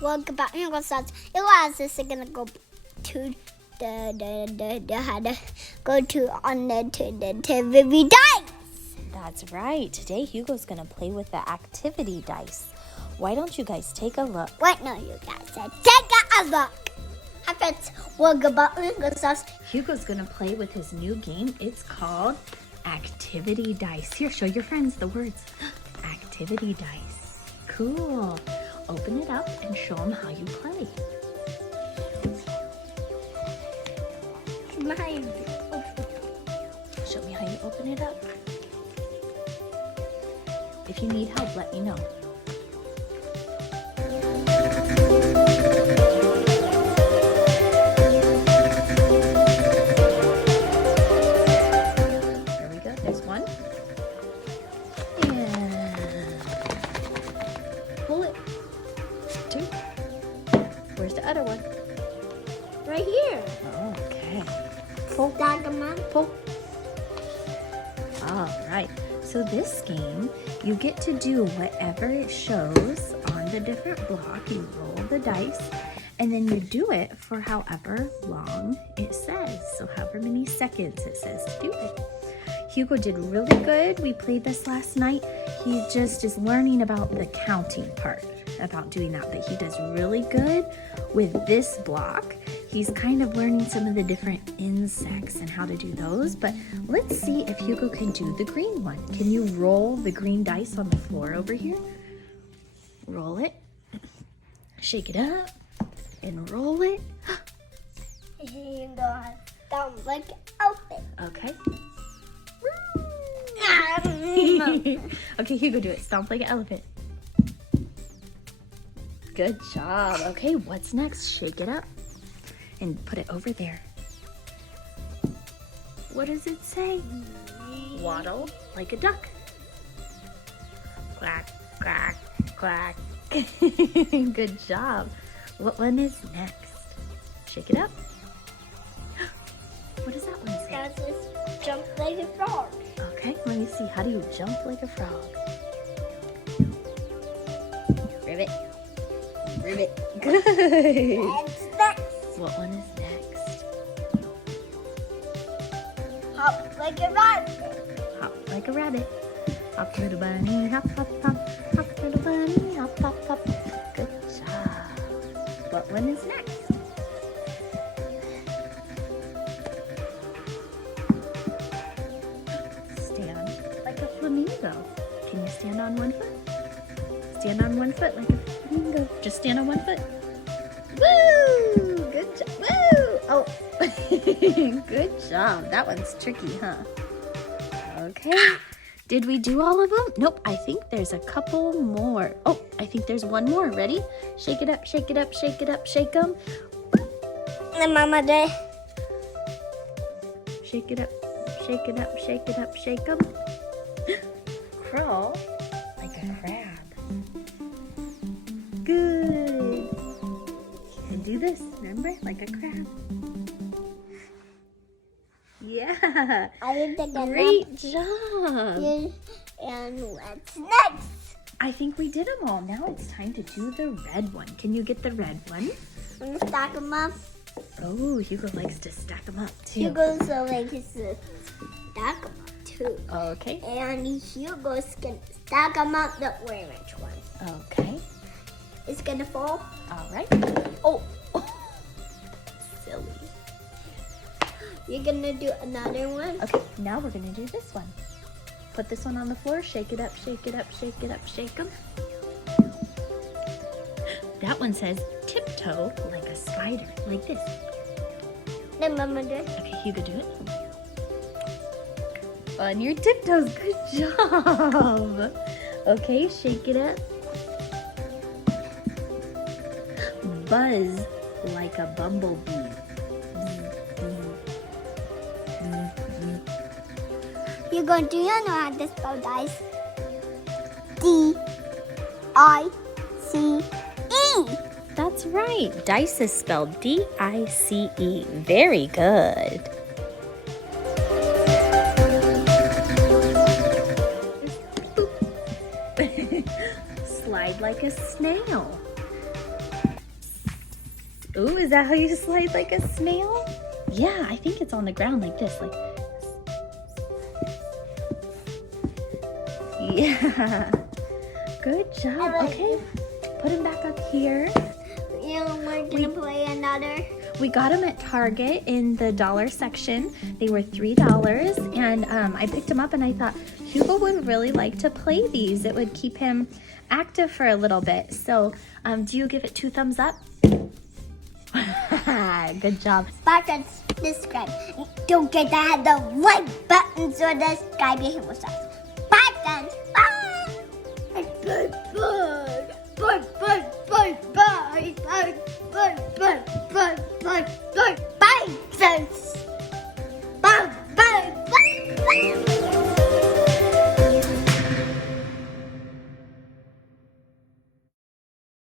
Look about Hugo starts. Elias is gonna go to go to on the activity dice. That's right. Today Hugo's gonna play with the activity dice. Why don't you guys take a look? Wait, no, you guys said take a look. Look about Hugo starts. Hugo's gonna play with his new game. It's called activity dice. Here, show your friends the words. Activity dice. Cool. Open it up and show them how you play. Show me how you open it up. If you need help, let me know. There we go. There's one. And pull it. Two. Where's the other one? Right here. Okay. Pull. Pull. All right. So this game, you get to do whatever it shows on the different block. You roll the dice, and then you do it for however long it says. So however many seconds it says to do it. Hugo did really good. We played this last night. He just is learning about the counting part, about doing that, but he does really good with this block. He's kind of learning some of the different insects and how to do those, but let's see if Hugo can do the green one. Can you roll the green dice on the floor over here? Roll it, shake it up, and roll it. Hugo down like open. Okay. Okay, Hugo, do it. Stomp like an elephant. Good job. Okay, what's next? Shake it up and put it over there. What does it say? Waddle like a duck. Quack, quack, quack. Good job. What one is next? Shake it up. What does that one say? That's just jump like a frog. Okay, let me see. How do you jump like a frog? Ribbit. Ribbit. Good. What's next? What one is next? Hop like a rabbit. Hop like a rabbit. Hop little bunny, hop, hop, hop. Hop little bunny, hop, hop, hop. Good job. What one is next? Stand like a flamingo. Can you stand on one foot? Stand on one foot like a flamingo. Just stand on one foot. Woo! Good job. Woo! Oh, good job. That one's tricky, huh? Okay. Did we do all of them? Nope. I think there's a couple more. Oh, I think there's one more. Ready? Shake it up, shake it up, shake it up, shake them. And Mama Day. Shake it up, shake it up, shake it up, shake them. Crawl like a crab. Good. And do this, remember? Like a crab. Yeah. I did the Great job. And what's next? I think we did them all. Now it's time to do the red one. Can you get the red one? I'm gonna stack them up. Oh, Hugo likes to stack them up too. Hugo's like to stack them up too. Okay. And Hugo's gonna stack them up the orange one. Okay. It's gonna fall. All right. Oh. Silly. You're gonna do another one. Okay, now we're gonna do this one. Put this one on the floor, shake it up, shake it up, shake it up, shake them. That one says tiptoe like a spider, like this. Then Mama Day. Okay, Hugo, do it. On your tiptoes, good job. Okay, shake it up. Buzz like a bumblebee. You're going to know how to spell dice. D-I-C-E. That's right. Dice is spelled D-I-C-E. Very good. Slide like a snail. Ooh, is that how you slide like a snail? Yeah, I think it's on the ground like this. Like, yeah. Good job. Okay, put him back up here. We're gonna play another. We got them at Target in the dollar section. They were $3, and I picked them up and I thought Hugo would really like to play these. It would keep him active for a little bit. So do you give it 2 thumbs up? Good job. Back and subscribe. Don't forget to hit the like button so subscribe to Hugo Sauce. Bye, guys. Bye. Bye. Bye. Bye. Bye. Bye. Bye. Bye. Bye. Bye. Bye. Bye. Bye. Bye. Bye. Bye.